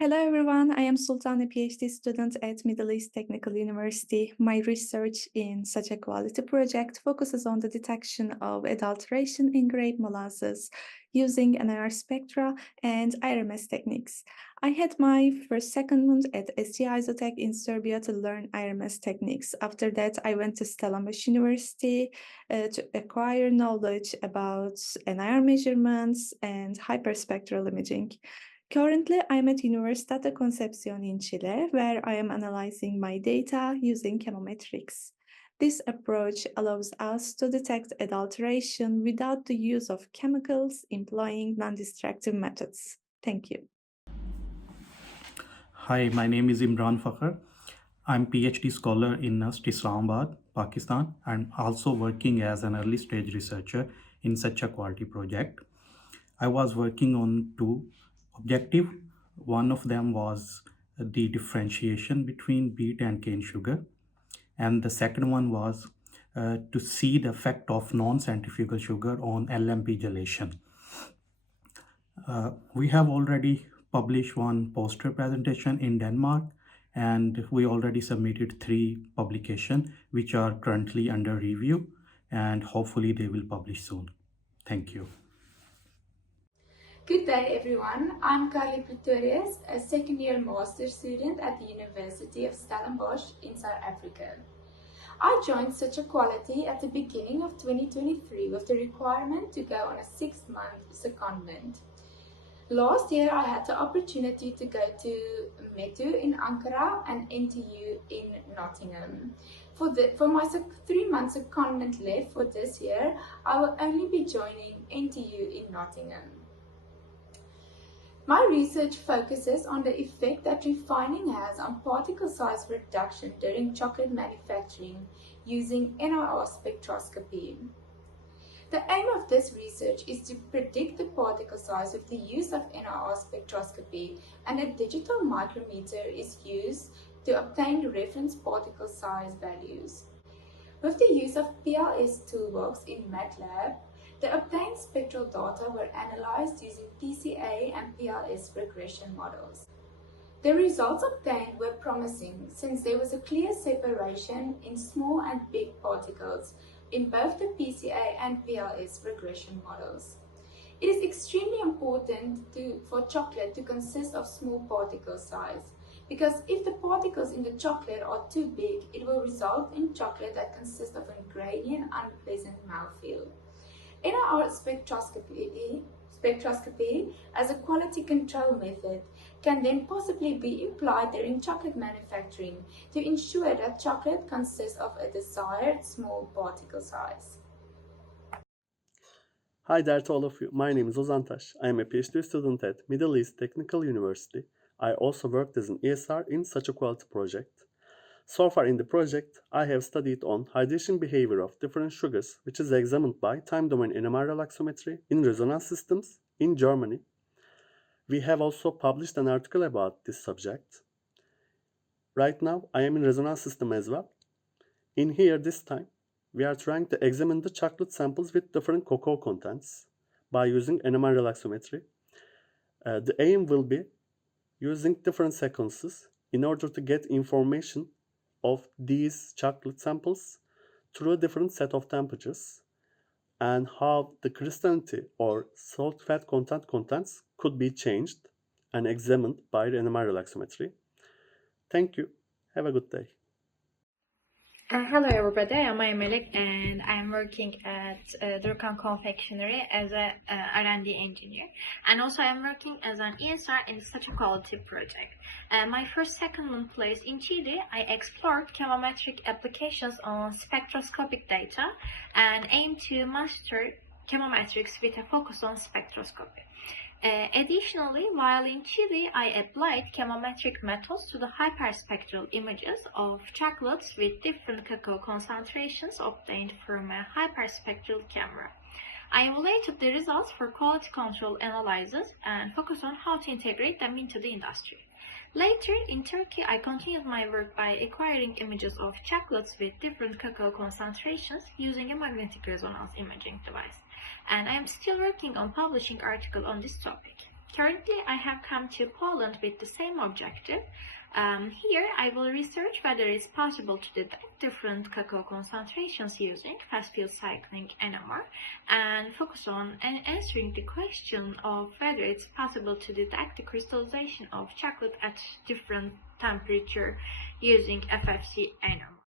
Hello everyone, I am Sultan, a PhD student at Middle East Technical University. My research in SuChAQuality project focuses on the detection of adulteration in grape molasses using NIR spectra and IRMS techniques. I had my first secondment at ST Isotech in Serbia to learn IRMS techniques. After that, I went to Stellenbosch University to acquire knowledge about NIR measurements and hyperspectral imaging. Currently, I'm at Universidad de Concepción in Chile, where I am analyzing my data using chemometrics. This approach allows us to detect adulteration without the use of chemicals, employing non-destructive methods. Thank you. Hi, my name is Imran Fakhr. I'm PhD scholar in Islamabad, Pakistan, and also working as an early stage researcher in SuChAQuality project. I was working on two objectives. One of them was the differentiation between beet and cane sugar, and the second one was to see the effect of non-centrifugal sugar on LMP gelation. We have already published one poster presentation in Denmark, and we already submitted 3 publications which are currently under review, and hopefully they will publish soon. Thank you. Good day everyone, I'm Carly Pretorius, a second year master's student at the University of Stellenbosch in South Africa. I joined SuChAQuality at the beginning of 2023 with the requirement to go on a 6-month secondment. Last year I had the opportunity to go to METU in Ankara and NTU in Nottingham. For my 3-month secondment left for this year, I will only be joining NTU in Nottingham. My research focuses on the effect that refining has on particle size reduction during chocolate manufacturing using NIR spectroscopy. The aim of this research is to predict the particle size with the use of NIR spectroscopy, and a digital micrometer is used to obtain reference particle size values. With the use of PLS toolbox in MATLAB, the obtained spectral data were analyzed using PCA and PLS regression models. The results obtained were promising since there was a clear separation in small and big particles in both the PCA and PLS regression models. It is extremely important for chocolate to consist of small particle size, because if the particles in the chocolate are too big, it will result in chocolate that consists of a grainy and unpleasant mouthfeel. In our spectroscopy as a quality control method can then possibly be applied during chocolate manufacturing to ensure that chocolate consists of a desired small particle size. Hi there to all of you. My name is Ozan Taş. I am a PhD student at Middle East Technical University. I also worked as an ESR in SuChAQuality project. So far in the project, I have studied on hydration behavior of different sugars, which is examined by time-domain NMR relaxometry in resonance systems in Germany. We have also published an article about this subject. Right now, I am in resonance system as well. In here this time, we are trying to examine the chocolate samples with different cocoa contents by using NMR relaxometry. The aim will be using different sequences in order to get information of these chocolate samples through a different set of temperatures, and how the crystallinity or salt fat contents could be changed and examined by the NMR relaxometry. Thank you. Have a good day. Hello everybody, I'm Melek and I'm working at Durkan Confectionery as a R&D engineer, and also I'm working as an ESR in SuChAQuality project. My first secondment place in Chile, I explored chemometric applications on spectroscopic data and aim to master chemometrics with a focus on spectroscopy. Additionally, while in Chile, I applied chemometric methods to the hyperspectral images of chocolates with different cacao concentrations obtained from a hyperspectral camera. I evaluated the results for quality control analysis and focused on how to integrate them into the industry. Later, in Turkey, I continued my work by acquiring images of chocolates with different cacao concentrations using a magnetic resonance imaging device. And I am still working on publishing article on this topic. Currently, I have come to Poland with the same objective. Here, I will research whether it's possible to detect different cacao concentrations using fast field cycling NMR and focus on answering the question of whether it's possible to detect the crystallization of chocolate at different temperature using FFC NMR.